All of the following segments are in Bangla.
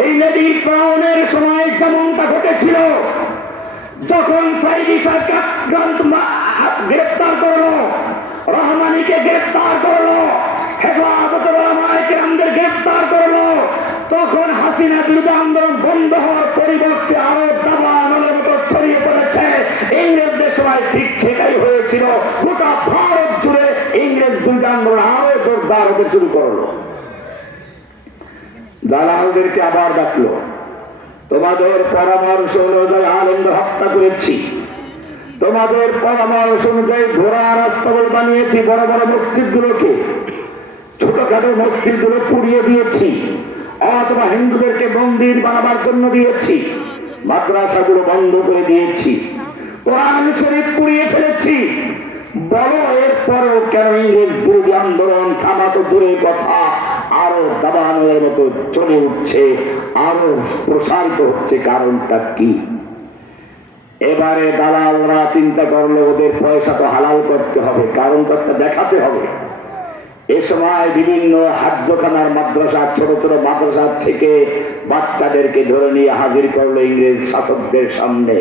এই নদী ফ্রাউনের সময় যেমনটা ঘটেছিল, যখন সাইদি সরকার গ্রেপ্তার করল, রহমানিকে গ্রেপ্তার করল, হেফাজত রহমানকে আমাদের গ্রেপ্তার করল, তখন হাসিনা বিরুদ্ধে আন্দোলন বন্ধ হওয়ার পরিবর্তে আরও দাবানলের মতো ছড়িয়ে পড়েছে। ইংরেজদের সময় ঠিক সেটাই হয়েছিল। গোটা ভারত জুড়ে ইংরেজ বিরুদ্ধে আন্দোলন আরও জোরদার হতে শুরু করল। দালালদেরকে আবার ডাকলো। তোমাদের পরামর্শ অনুযায়ী আলেমদের হত্যা করেছি। তোমাদের পরামর্শ অনুযায়ী ঘোড়া রাস্তাবল বানিয়েছি, বড় বড় মসজিদ গুলোকে ছোটখাটো মসজিদগুলো পুড়িয়ে দিয়েছি, অথবা হিন্দুদেরকে মন্দির বানাবার জন্য দিয়েছি, মাদ্রাসাগুলো বন্ধ করে দিয়েছি, কোরআন শরীফ পুড়িয়ে ফেলেছি। বড় এরপরও কেন ইংরেজ বিরোধী আন্দোলন থামাতো দূরের কথা? আরও দাবানোর মতো চলে উঠছে, আরও প্রসারিত হচ্ছে কারণটা কি? এবারে দালালরা চিন্তা করল, ওদের পয়সা তো হালাল করতে হবে কারণ তো দেখাতে হবে। এ সময় বিভিন্ন হাজ্যখানার মাদ্রাসা, ছোট ছোট মাদ্রাসা থেকে বাচ্চাদেরকে ধরে নিয়ে হাজির করল ইংরেজ শাসকদের সামনে।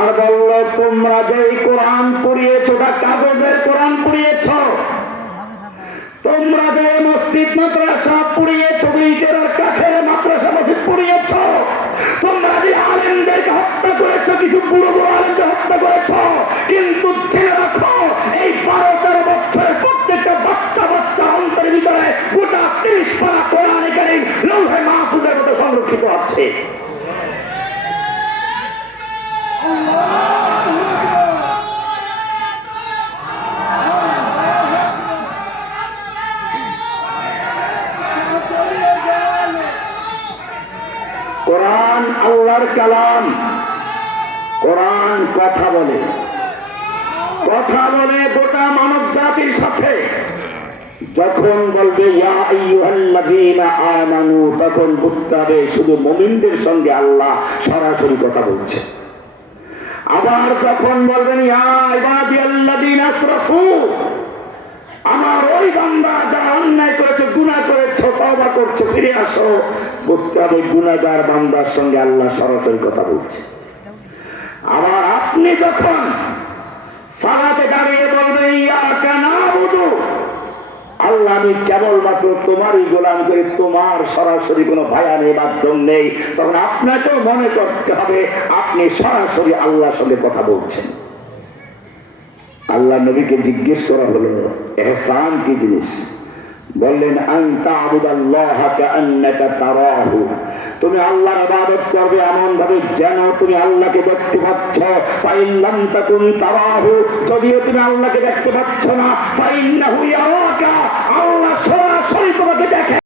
আর বলল, তোমরা যে কোরআন পড়িয়েছ ওটা কাগজের কোরআন পড়িয়েছ মসজিদ মাদ্রাসা পুড়িয়েছ ইটের কাছে মাদ্রাসা মসজিদ পুড়িয়েছ। তোমরা যে আলেমদেরকে হত্যা করেছ, কিছু বুড়ো বুড়ো আলেমকে হত্যা করেছ, কিন্তু জেনে রাখো, এই বারো তেরো বছরের প্রত্যেকটা বাচ্চা বাচ্চা অন্তরের ভিতরে গোটা তিরিশ পাড়া কোরআন এখানে লৌহে মাহফুজের মতো সংরক্ষিত আছে। কোরআন আল্লাহর কালাম। কোরআন কথা বলে। কথা বলে গোটা মানব জাতির সাথে। যখন বলবে তখন বুঝতে হবে শুধু মুমিনদের সঙ্গে আল্লাহ সরাসরি কথা বলছে। আবার যখন বলবেন আমার ওই বান্দা করেছে গুনাহ তওবা করছে, ফিরে আসো। বুঝতে হবে গুনাহগার বান্দার সঙ্গে আল্লাহ সরাসরি কথা বলছে। আবার আপনি যখন সালাতে দাঁড়িয়ে বলবেন ইয়াকা নাবুদু আল্লাহ আমি কেবলমাত্র তোমারই গোলাম করে, তোমার সরাসরি কোনো ভায়ানের মাধ্যম নেই। তখন আপনাকেও মনে করতে হবে, আপনি সরাসরি আল্লাহর সঙ্গে কথা বলছেন। আল্লাহ নবীকে জিজ্ঞেস করা হলো, এহসান কি জিনিস? বললেন তুমি আল্লাহর আবাদত করবে এমন ভাবে যেন তুমি আল্লাহকে দেখতে পাচ্ছ। যদিও তুমি আল্লাহকে দেখতে পাচ্ছ না আল্লাহ সরাসরি তোমাকে দেখে।